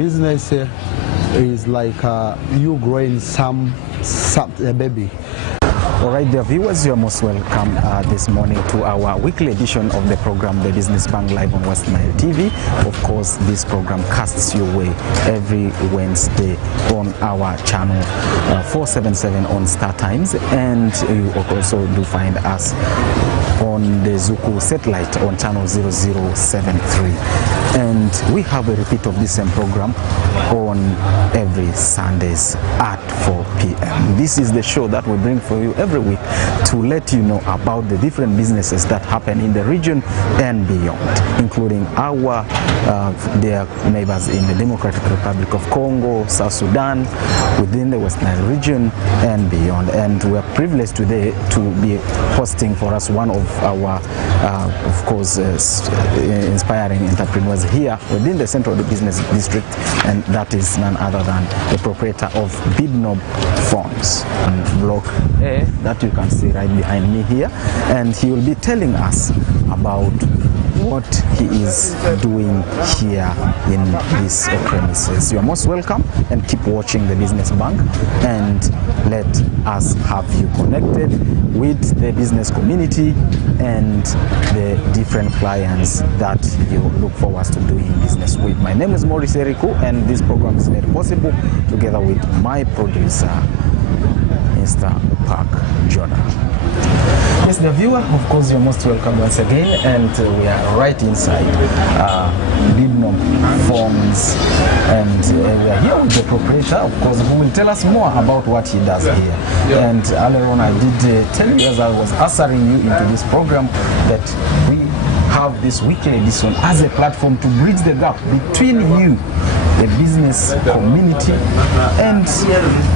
business is like you growing some a baby. All right, dear viewers, you are most welcome this morning to our weekly edition of the program, The Business Bank, live on West Nile TV. Of course, this program casts your way every Wednesday on our channel 477 on Star Times, and you also do find us on the Zuku satellite on channel 0073. And we have a repeat of this same program on every Sundays at 4 p.m. This is the show that we bring for you every week to let you know about the different businesses that happen in the region and beyond, including our their neighbors in the Democratic Republic of Congo, South Sudan, within the West Nile region and beyond. And we are privileged today to be hosting for us one of our, of course, inspiring entrepreneurs here within the Central Business District, and that is none other than the proprietor of Bidnob Phones and Block A that you can see right behind me here, and he will be telling us about what he is doing here in these premises. You are most welcome, and keep watching the Business Bank, and let us have you connected with the business community and the different clients that you look forward to doing business with. My name is Maurice Eriku, and this program is made possible together with my producer, Mr. Park Jonah. Yes, the viewer, of course, you're most welcome once again, and we are right inside Bidnob Phones, and we are here with the proprietor, of course, who will tell us more about what he does here. And earlier on, I did tell you, as I was ushering you into this program, that we have this weekly edition as a platform to bridge the gap between you, the business community, and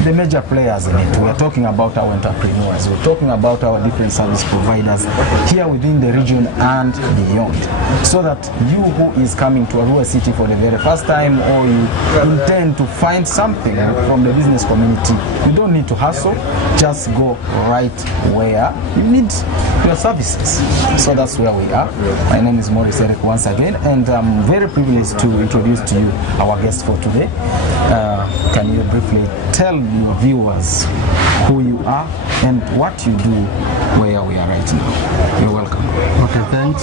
the major players in it. We are talking about our entrepreneurs, we're talking about our different service providers here within the region and beyond, so that you who is coming to Arua City for the very first time, or you intend to find something from the business community, you don't need to hustle, just go right where you need your services. So that's where we are. My name is Maurice Eric once again, and I'm very privileged to introduce to you our guest for today. Can you briefly tell your viewers who you are and what you do where we are right now? You're welcome. Okay, thanks.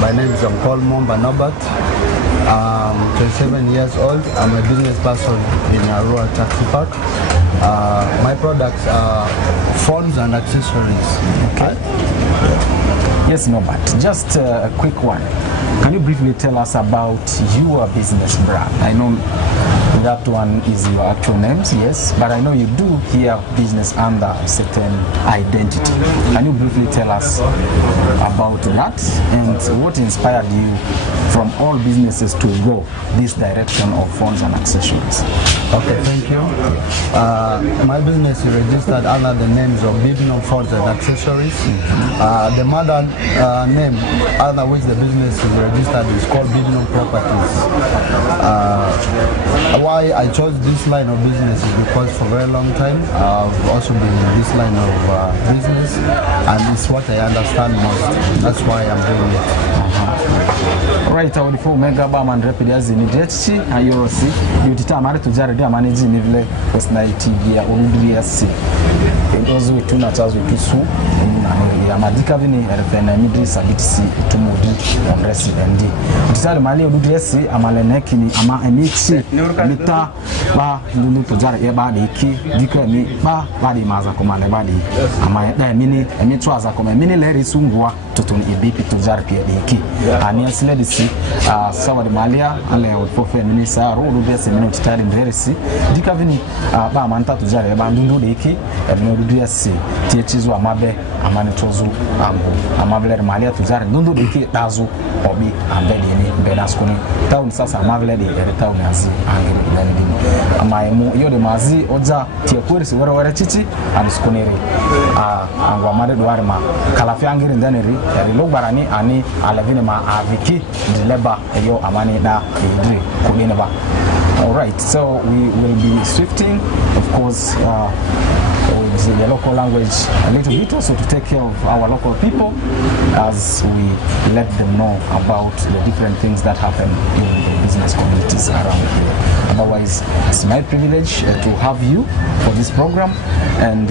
My name is Paul Momba Norbert. I'm 27 years old. I'm a business person in Arua Taxi Park. My products are phones and accessories. Okay. Yes, Norbert, just a quick one. Can you briefly tell us about your business brand? I know that one is your actual names, yes, but I know you do here business under a certain identity. Can you briefly tell us about that, and what inspired you from all businesses to go this direction of phones and accessories? Okay, thank you. My business is registered under the names of Bidnob Phones and Accessories. The mother name under which the business is registered is called Bidnob Properties. Why I chose this line of business is because for a very long time I've also been in this line of business, and it's what I understand most. That's why I'm doing it. Right, I will form mega bam and rapid as in Jetchi, and you will see you determine to Jared managing Nivle West Nile TV or UDSC. It was with two natures with Kisu, Yamadika Vini, and Midri Sabitsi to Modi and Resident. Decided Mali UDSC, Amaleneki, Ama Emichi, Mita, Ba, Lulu to Jared Ebadi, Dikami, Ba, Badi Maza Command Badi, Ama Mini, and Mitwaza come mini Larry Sungwa to Tun Ibipi to Jared Piediki. And yes, ladies, Savadi Malia, and Leo for Feminisa, Rodu Bessi, Minute in Verisi, Dikavini, Bamanta to Jared Bandu Diki, and no DSC, Tiachizu Amabe, Amanitozu, Amabler Malia to Jared, Dundu Diki, Dazu, Obi, and Bedini, Benasconi, Town Sasa Maveledi, and the town Nazi, Angry Landing. My Yodi Mazi, Oza, Tiapuris, where Chichi, and Sconeri, and Wamade Duarma, Calafiangir and Daneri, Lobarani, Ani, Alavinema, Aviki, Dileba, Eyo, Amani, Da, Idri, Kumineba. All right, so we will be swifting, of course, with the local language a little bit, also to take care of our local people as we let them know about the different things that happen in the business communities around here. Otherwise, it's my privilege to have you for this program, and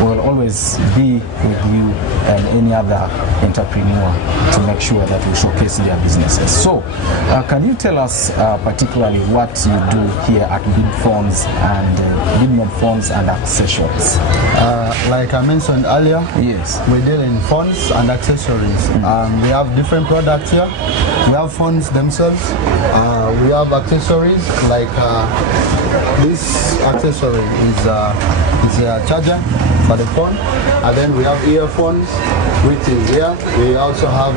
we will always be with you and any other entrepreneur to make sure that we showcase their businesses. So, can you tell us particularly what you do here at Bidmode Phones and Accessories? Like I mentioned earlier, Yes. we deal in phones and accessories. We have different products here. We have phones themselves. We have accessories like this accessory is a charger for the phone, and then we have earphones, which is here. We also have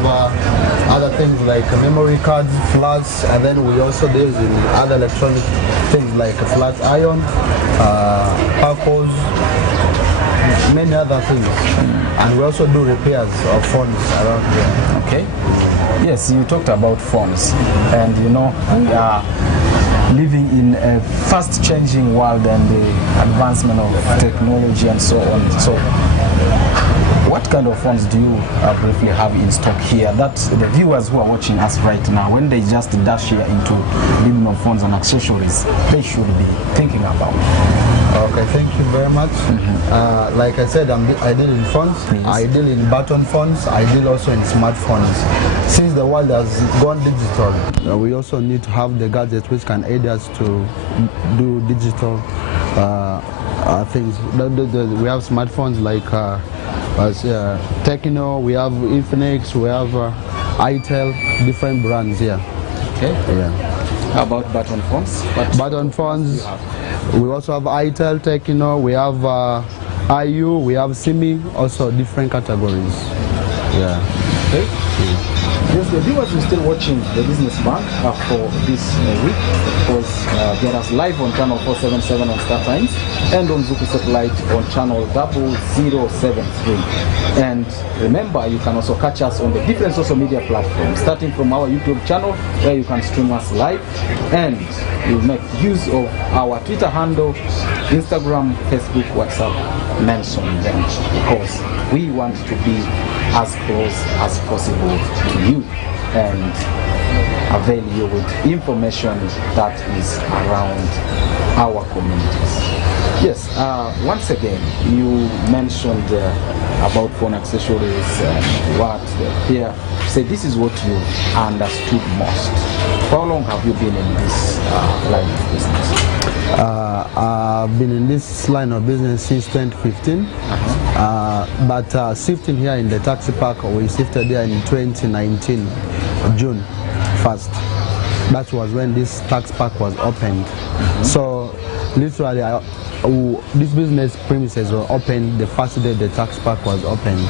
other things like memory cards, flash, and then we also deal in other electronic things like a flat iron, parcels, many other things. And we also do repairs of phones around here. Okay. Yes, you talked about phones, and you know we are living in a fast changing world and the advancement of technology and so on. So what kind of phones do you briefly have in stock here that the viewers who are watching us right now, when they just dash here into Bidmode Phones and Accessories, they should be thinking about? Okay, thank you very much. Like I said, I deal in phones, Yes. I deal in button phones, I deal also in smartphones. Since the world has gone digital, we also need to have the gadgets which can aid us to do digital things. We have smartphones like Tecno, we have Infinix, we have Itel, different brands here. Okay. Yeah. How about button phones? Button phones, we also have Itel, Tecno, we have IU, we have Simi, also different categories. Yeah. Okay. Yes, the viewers are still watching the Business Bank for this week, because they are live on channel 477 on Star Times and on Zuku Satellite on channel 0073. And remember, you can also catch us on the different social media platforms, starting from our YouTube channel where you can stream us live, and you make use of our Twitter handle, Instagram, Facebook, WhatsApp, mention them, because we want to be as close as possible to you and avail you with information that is around our communities. Yes, once again, you mentioned about phone accessories and what here. Say this is what you understood most. How long have you been in this line of business? I've been in this line of business since 2015, but shifting here in the taxi park, we shifted here in 2019, June 1st. That was when this taxi park was opened. So literally, this business premises were opened the first day the taxi park was opened.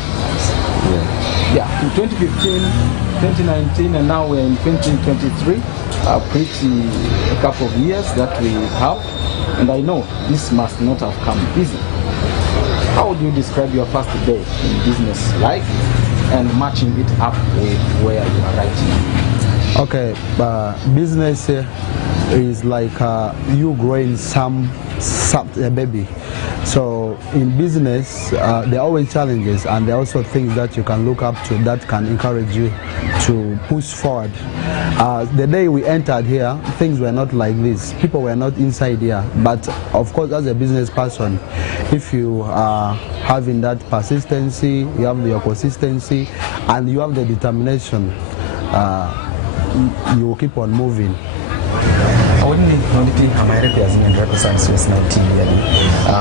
Yeah, in 2015, 2019, and now we're in 2023. A couple of years that we have, and I know this must not have come easy. How would you describe your first day in business life and matching it up with where you are right now? Okay, business is like you growing a baby. So in business, there are always challenges, and there are also things that you can look up to that can encourage you to push forward. The day we entered here, things were not like this. People were not inside here. But of course, as a business person, if you are having that persistency, you have the consistency, and you have the determination, you will keep on moving. Awini nonditi amaere pia zine ndrepo science West 19 yali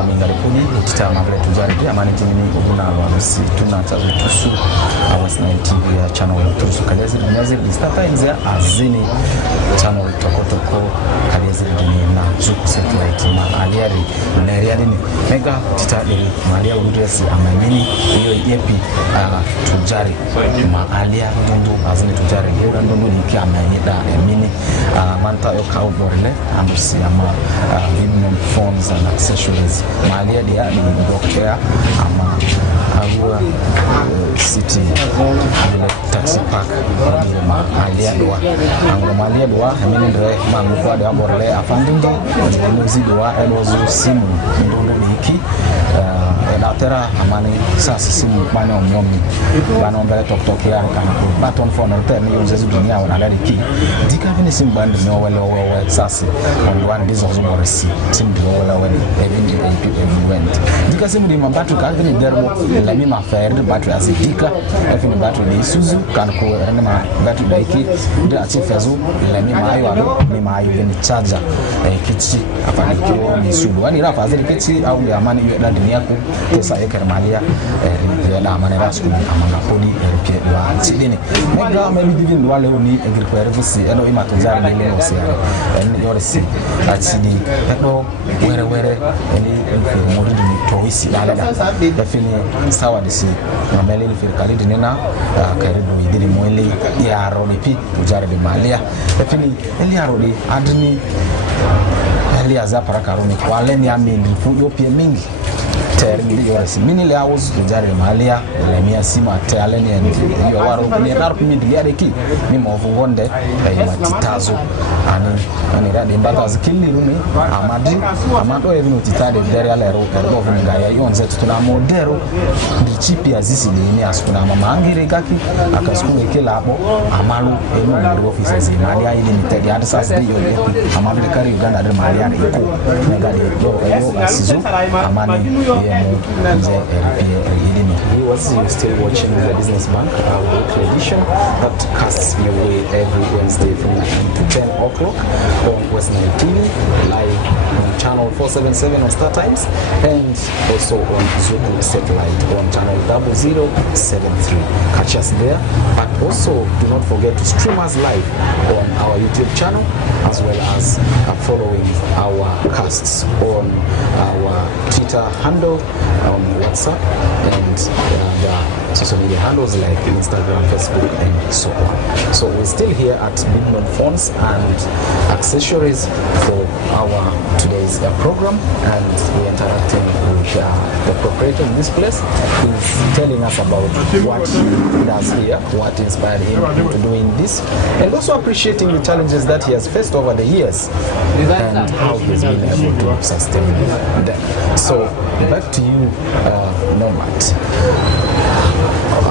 mingaripuni utita magre tujaridi amani timini ubuna wanusi tunatazu tusu West 19 ya channel tusu kalezi nyazi Star Times ya azini channel tokotoko kalezi dini na Zuku Satellite na aliari neriari ni mega tita ili malia udresi amamini iyo yepi tujari ma aliari dundu azini tujari hiyo dundu niki amayida emini manta yo kaubo Amusi ama Bidmode Phones and Accessories viewers malia dia di Doctor ama Arua City taxi park di malia doa angro malia doa hamini dre mangu kwa de aborle afandinge de muzi doa elozo simu ndondo niki tera amani sasa simu bana omyomi bana ombele tok ya kan ko baton phone or ten yo zezu dunia wana dali ki dika vini simu band no wele sasa on one days of morisi simu do wele even event dika simu di mabatu ka vini dermo la mi ma faire de battery azidika even battery ni Isuzu kan ko rende ma battery daiki de ati fezu la mi ma ayo alo mi ma ayo vini charger kichi afani kio ni Isuzu wani rafa azeli kichi au ya amani yo da dunia ko sa eker malia la manera sku amanga podi ke wa chidini mega maybe divin wale oni egri ko refusi eno imato jara ni le osi en yorisi achidi edo were eni mori ni toisi ala da defini sawa disi ngambele ni firikali dinena karibu idili mwele ya rodi pi ujara de malia defini eli ya rodi adni eli azapara karoni kwale ni amini fu yopie mingi termi yorasi mini le house ujare malia le mia sima talen and yo waro ni narpi mi diare ki mi mo fungonde matitazo ani rade mbaka zikili rumi amado even utitade dere ala ro ro vunga ya yonze tutuna modero di chipi azisi ni askuna mama angire kaki akaskule kila hapo amalu eno ndo offices malia ile limited ya sas de yo amable kari Uganda de malia iko ngade yo asizo amani viewers, you're still watching the Business Bank weekly edition that casts your way every Wednesday from 9 to 10 o'clock on West Nile TV, live on channel 477 on Star Times, and also on Zuku satellite on channel 0073. Catch us there, but also do not forget to stream us live on our YouTube channel, as well as following our casts on our Twitter handle, on WhatsApp, and the social media handles like Instagram, Facebook, and so on. So we're still here at Bigman Phones and Accessories for our today's program, and we're interacting with the proprietor in this place. He's telling us about what he does here, what inspired him into doing this, and also appreciating the challenges that he has faced over the years and how he's been able to sustain them. So back to you, Nomad.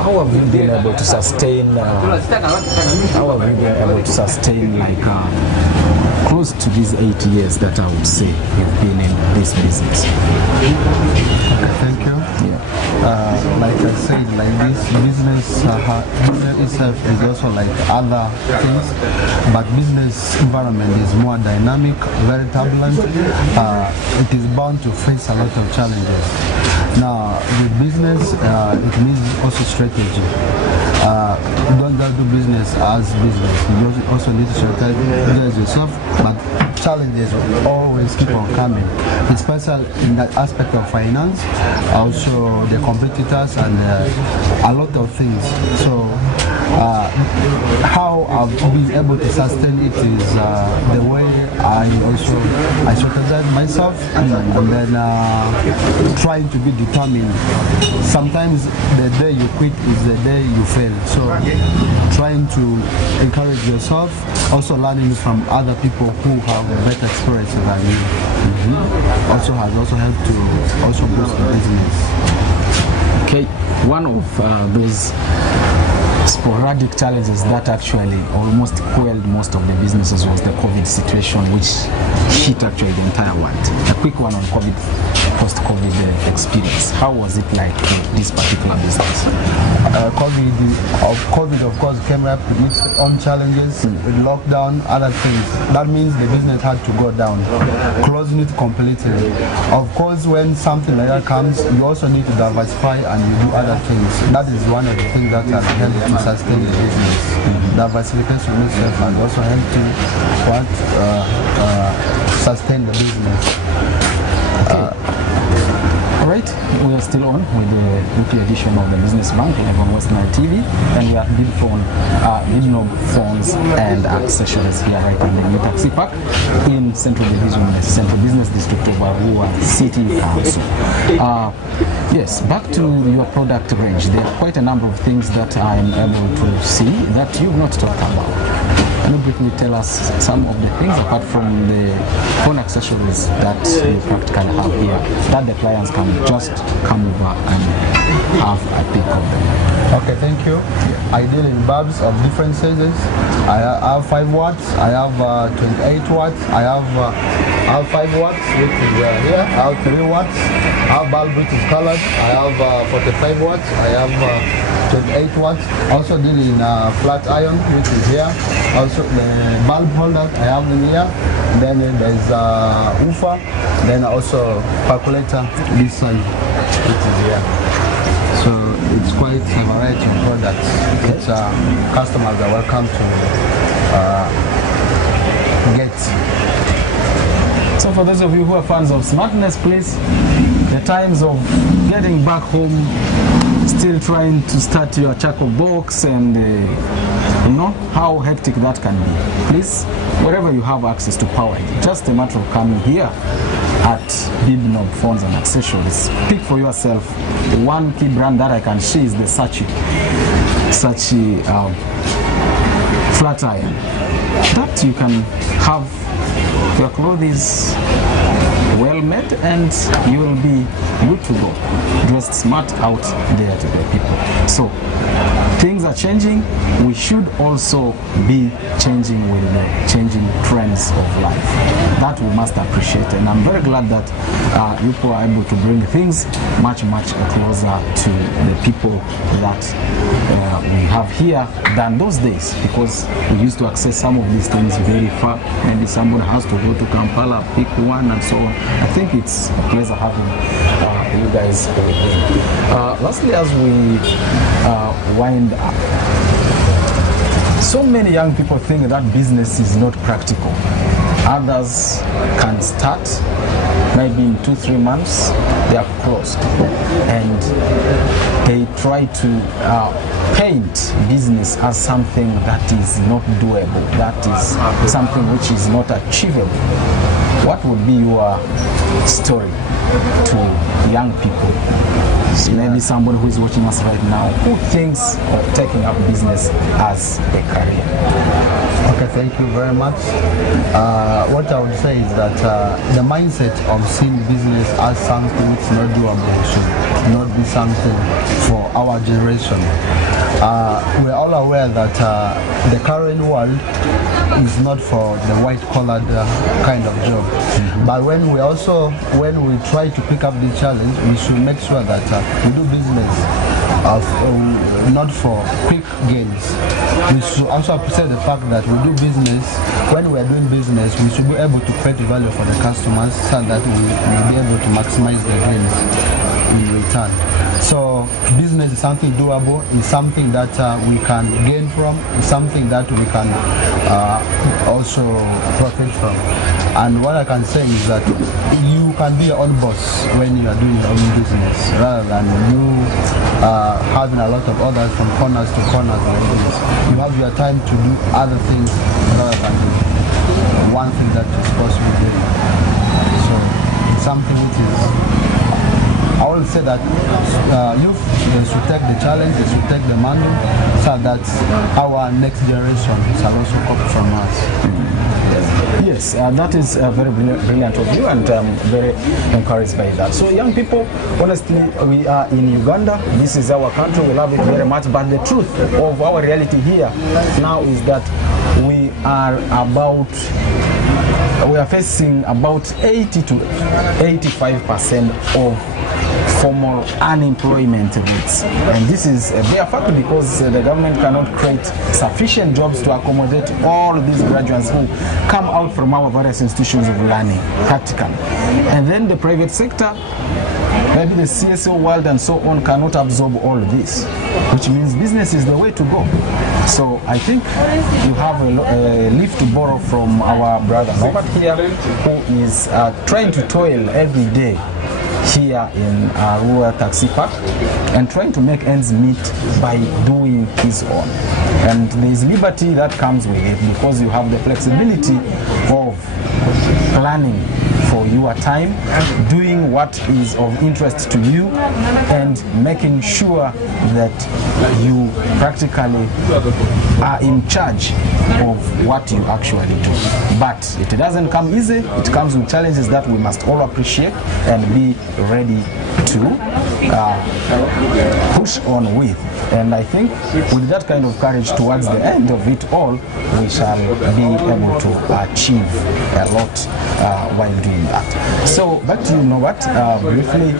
How have you been able to sustain? Like close to these 8 years that I would say you've been in this business? Thank you. Yeah. Like I said, like this business itself is also like other things, but business environment is more dynamic, very turbulent. It is bound to face a lot of challenges. Now, with business, it means also strategy. You don't just do business as business. You also need to strategize yourself, but challenges will always keep on coming, especially in that aspect of finance, also the competitors and a lot of things. So how I've been able to sustain it is the way I strategize myself and then trying to be determined. Sometimes the day you quit is the day you fail. So trying to encourage yourself, also learning from other people who have a better experience than you. Also has also helped to also boost the business. Okay, one of those sporadic challenges that actually almost quelled most of the businesses was the COVID situation, which hit actually the entire world. A quick one on COVID, post-COVID experience. How was it like in this particular business? COVID of course came up with its own challenges, with lockdown, other things. That means the business had to go down, closing it completely. Of course, when something like that comes, you also need to diversify and you do other things. That is one of the things that has helped to sustain the business. Diversification itself has also helped to sustain the business. Okay. All right. we are still on with the weekly edition of the Business Bank live on West Nile TV, and we are Bidnob phones and accessories here right in the new taxi park in Central Division, the Central Business District of Arua City Council. Yes, back to your product range. There are quite a number of things that I am able to see that you've not talked about. Can you briefly tell us some of the things apart from the phone accessories that you practically have here that the clients can just come over and have a pick of them? Okay, thank you. I deal in bulbs of different sizes. I have 5 watts, I have 28 watts, I have 5 watts, which is here, I have 3 watts, I have bulb which is colored, I have 45 watts, I have 28 watts. Also deal in flat iron, which is here. Also the bulb holder I have in here. Then there's woofer. Then also calculator this side, which is here. So it's quite a variety of products. It's customers are welcome to get. So for those of you who are fans of smartness, please, the times of getting back home, still trying to start your charcoal box, and you know how hectic that can be. Please, wherever you have access to power, it's just a matter of coming here at Bidnob Phones and Accessories. Pick for yourself. The one key brand that I can see is the Sachi flat iron. That you can have your clothes well made and you will be good to go, dressed smart out there to the people. So things are changing. We should also be changing with the changing trends of life. That we must appreciate, and I'm very glad that you people are able to bring things much closer to the people that we have here than those days, because we used to access some of these things very far. Maybe someone has to go to Kampala, pick one, and so on. I think it's a pleasure having you guys here. Lastly, as we wind up, so many young people think that business is not practical. Others can start, maybe in 2-3 months they are closed, and they try to paint business as something that is not doable, that is something which is not achievable. What would be your story to young people? Maybe somebody who is watching us right now who thinks of taking up business as a career. Okay, thank you very much. What I would say is that the mindset of seeing business as something that's not doable should not be something for our generation. We're all aware that the current world is not for the white-collared kind of job. But when we try to pick up this challenge, we should make sure that we do business not for quick gains. We should also appreciate the fact that we do business. When we are doing business, we should be able to create value for the customers so that we will be able to maximize the gains in return. So business is something doable, it's something that we can gain from, it's something that we can also profit from. And what I can say is that you can be your own boss when you are doing your own business, rather than you having a lot of others from corners to corners like this. You have your time to do other things rather than one thing that is possible to do. So it's something which is, I will say that youth should take the challenge, they should take the mandate, so that our next generation shall also copy from us. Yes, that is very brilliant of you, and I'm very encouraged by that. So young people, honestly, we are in Uganda. This is our country. We love it very much. But the truth of our reality here now is that we are facing about 80 to 85% of formal unemployment rates, and this is a bare fact because the government cannot create sufficient jobs to accommodate all these graduates who come out from our various institutions of learning practically. And then the private sector, maybe the CSO world and so on, cannot absorb all this, which means business is the way to go. So I think you have a leaf to borrow from our brother Robert here, who is trying to toil every day here in Arua Taxi Park and trying to make ends meet by doing his own. And there is liberty that comes with it because you have the flexibility of planning for your time, doing what is of interest to you, and making sure that you practically are in charge of what you actually do. But it doesn't come easy. It comes with challenges that we must all appreciate and be ready to push on with. And I think with that kind of courage towards the end of it all, we shall be able to achieve a lot while doing that. So back to you, Norbert, briefly,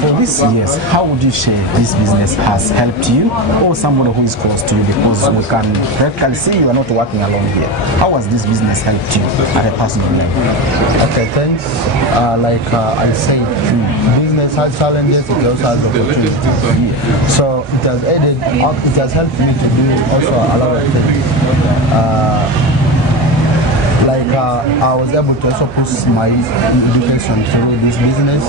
for this years, how would you say this business has helped you or someone who is close to you, because we can practically see you are not working alone here. How has this business helped you at a personal level? Okay, thanks. Like I said, business has challenges, it also has opportunities. So it has aided, it has helped me to do also a lot of things. I was able to also push my education through this business.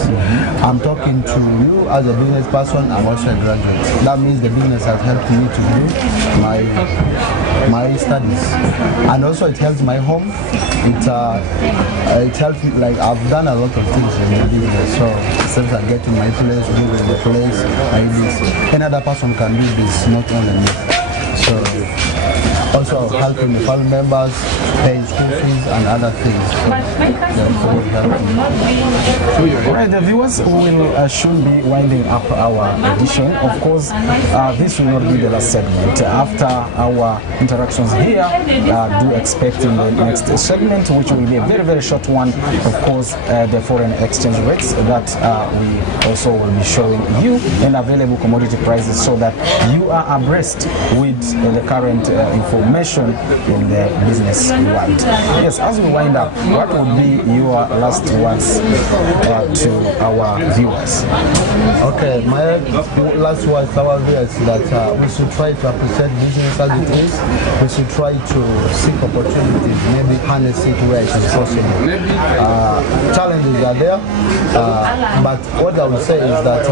I'm talking to you as a business person. I'm also a graduate. That means the business has helped me to do my studies, and also it helps my home. It helps me, like I've done a lot of things in the business. So since I get to my place, live in the place, like this, another person can do this, not only me. So also helping the family members, paying school fees and other things. Alright, the viewers, we will soon be winding up our edition. Of course, this will not be the last segment. After our interactions here, do expect in the next segment, which will be a very, very short one, of course, the foreign exchange rates that we also will be showing you, and available commodity prices, so that you are abreast with the current information in the business world. Yes, as we wind up, what would be your last words to our viewers? Okay, my last words to our viewers is that we should try to appreciate business as it is. We should try to seek opportunities, maybe harness it where it is possible. Challenges are there, but what I would say is that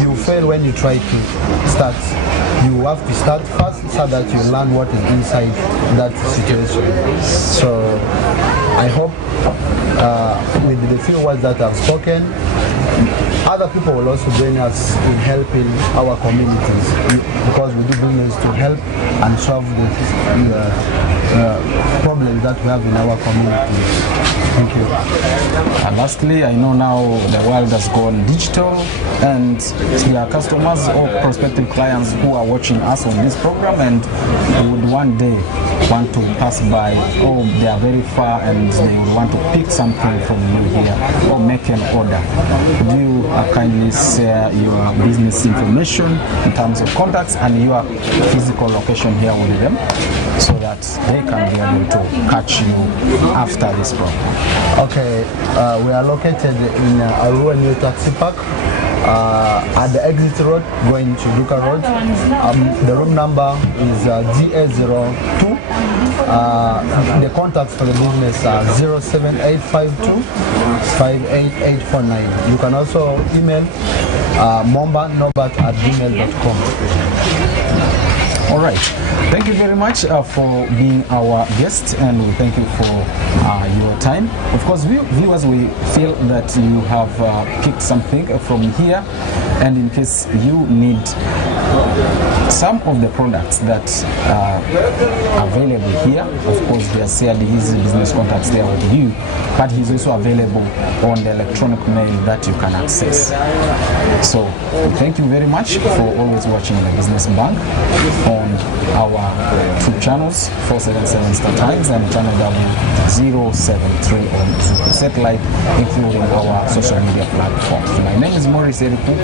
you fail when you try to start. You have to start first so that you learn what is inside that situation. So I hope with the few words that I've spoken, other people will also join us in helping our communities, because we do business to help and solve the problems that we have in our communities. Thank you. And lastly, I know now the world has gone digital, and there are customers or prospective clients who are watching us on this program and would one day want to pass by, or they are very far and they would want to pick something from you here or make an order. Would you kindly share your business information in terms of contacts and your physical location here with them, so that they can be able to catch you after this program? Okay, we are located in Arua New Taxi Park, at the exit road going to Duka Road. The room number is GA02. The contacts for the business are 07852 58849. You can also email mombanorbert@gmail.com. All right. Thank you very much for being our guest, and we thank you for your time. Of course, viewers, we feel that you have picked something from here, and in case you need some of the products that are available here, of course, they are shared his business contacts there with you, but he's also available on the electronic mail that you can access. So thank you very much for always watching the Business Bank on our two channels, 477 Star Times and channel W073 on satellite, including our social media platforms. My name is Maurice Eriku,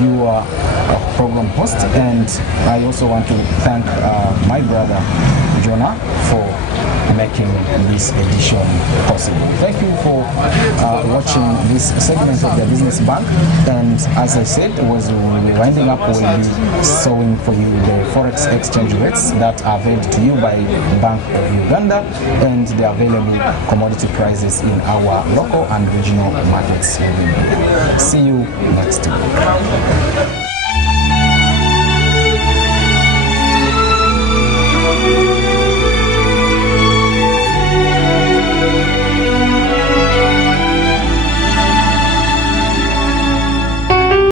you are a program host, and I also want to thank my brother Jonah for making this edition possible. Thank you for watching this segment of the Business Bank, and as I said, as we'll be winding up, we'll be showing for you the forex exchange rates that are available to you by Bank of Uganda and the available commodity prices in our local and regional markets. See you next week.